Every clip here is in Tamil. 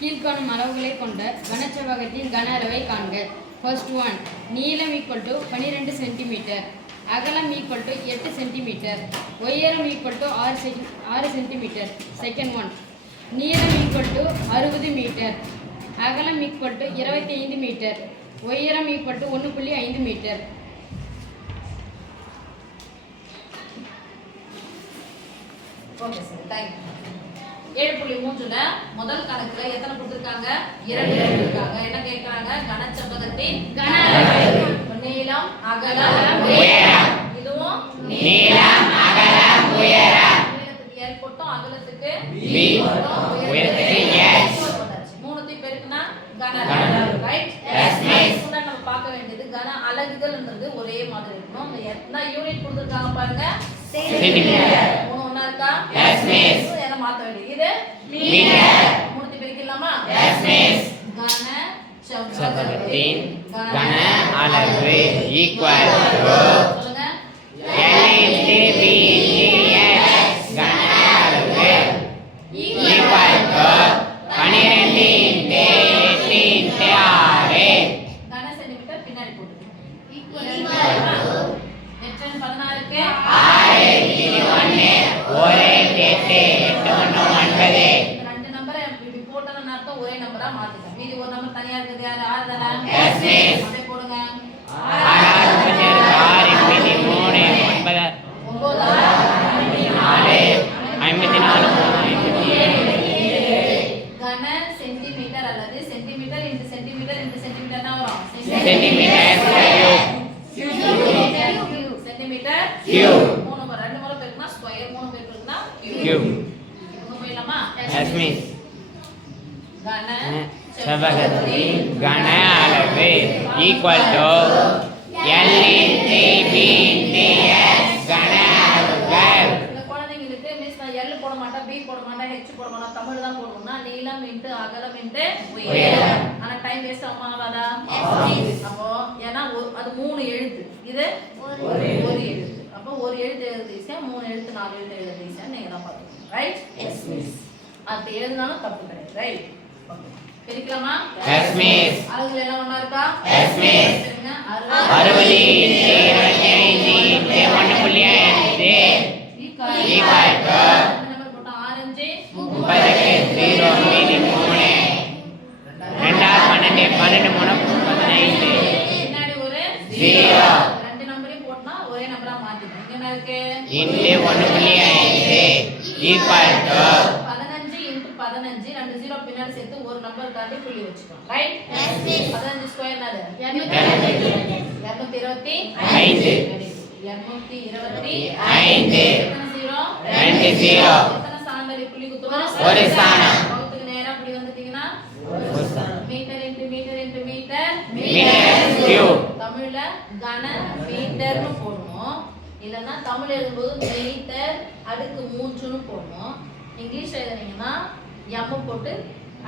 கீழ்காணும் அளவுகளை கொண்ட கனசெவ்வகத்தின் கன அளவை காண்க. ஃபர்ஸ்ட் ஒன், நீளம் ஈக்குவல் டு 12 சென்டிமீட்டர், அகலம் ஈக்குவல் டு 8 சென்டிமீட்டர், உயரம் equal to 6 centimetre. Second one, நீளம் ஈக்குவல் டு 60 மீட்டர், அகலம் ஈக்குவல் டு 25 மீட்டர், உயரம் equal to 1.5 metre. Okay sir, thank you. 7.3ல முதல் கணக்குல எத்தனை கொடுத்திருக்காங்க? 2 கொடுத்திருக்காங்க. என்ன கேக்குறாங்க? கனசெவ்வகத்தின் கன அளவு. நீளம், அகலம், உயரம். இதுவும் நீளம், அகலம், உயரம். நீளத்துக்கு L போட்டோம், அகலத்துக்கு B போட்டோம், உயரத்துக்கு S. மூணுத்தையும் பெருக்குனா கன அளவு, ரைட்? Yes miss. நம்ம பார்க்க வேண்டியது கன அலகுகள்ன்றது ஒரே மாதிரி இருக்கணும். என்ன யூனிட் கொடுத்திருக்காங்க பாருங்க? சென்டிமீட்டர். மூணு ஒண்ணா இருக்கா? Yes miss. எல்லாம் மாத்த வேண்டியது. இது மீட்டர். மூணுத்தையும் பெருக்கிடலாமா? Yes miss. கனசெவ்வகத்தின் கன அளவு ஈக்குவல் டு சொல்லுங்க L into B into S. கன அளவு ஈக்குவல் டு 12 into 8 into 6. கன சென்டிமீட்டர் பின்னாடி போட்டு ஈக்குவல் டு 8 16க்கு 6 ரெண்டு நம்பரை இப்படி போட்டோம்னா அர்த்தம் ஒரே நம்பரா மாத்திட்டோம். மீதி ஒரு நம்பர் தனியா இருக்குது. யாரு? 6 தானே? Yes miss. அப்படியே போடுங்க. 6 3 9 கன சென்டிமீட்டர் அல்லது centimetre into centimetre into centimetre தான் வரும். Centimetre cube. Centimetre cube. மூணு முறை ரெண்டு முறை பெருக்குனா ஸ்கொயர், மூணு முறை பெருக்குனா கியூப். இங்க போயிடலாமா? Yes miss. கனசெவ்வகத்தின் கன அளவு equal to L into B into S. கன அளவுகள். இந்த குழந்தைங்களுக்கு மிஸ் நான் L போட மாட்டேன், B போட மாட்டேன், H போட மாட்டேன், தமிழ் தான் போடணும்னா நீளம் இன்டு அகலம் இன்டு உயரம். ஆனா டைம் வேஸ்ட் ஆகுமாவாதா? அப்போ ஏன்னா அது மூணு எழுத்து, இது ஒரு எழுத்து. அப்போ ஒரு எழுத்து எழுது ஈஸியா, மூணு எழுத்து 4 எழுத்து எழுது ஈஸியா. நீங்க தான் பாத்துக்கணும், ரைட்? Yes miss. அது எழுதினாலும் தப்பு கிடையாது, ரைட்? பிரிக்கலாமா? Yes miss. அலகுகள் எல்லாம் ஒண்ணா இருக்கா? Yes miss. 60 into 25 into 1.5 equal to number போட்டா 6 5 30 0 மீதி 3 2 12 12 3 15 பின்னாடி ஒரு 0. ரெண்டு நம்பரையும் போட்டா ஒரே நம்பரா மாத்திட்டோம். இங்க என்ன இருக்கு? into 1.5 ஈக்குவல் டு 15 into 15 ரெண்டு 0 பின்னாடி சேர்த்து ஒரு நம்பர் தாண்டி புள்ளி வச்சுக்கோங்க, ரைட்? Yes miss. 15 ஸ்கொயர் என்னது? 225. 225. எத்தனை 0? 2 0. எத்தனை சாணம் புள்ளி குத்தணும்? ஒரு சாணம். பக்கத்துக்கு நேரா இப்படி வந்துட்டீங்கன்னா ஒரு சாணம். Metre into metre into metre metre cube. தமிழ்ல கன மீட்டர்னு போடணும். இல்லனா தமிழ் எழுதும்போது மீட்டர் அடுக்கு 3ன்னு போடணும். இங்கிலீஷ் எழுதுனீங்கன்னா m போட்டு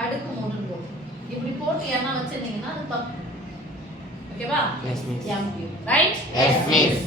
அடுக்கு 3ன்னு போடணும். இப்படி போட்டு என்ன வச்சிருந்தீங்கன்னா அது தப்பு. ஓகேவா? Yes miss. m cube, right? Yes miss.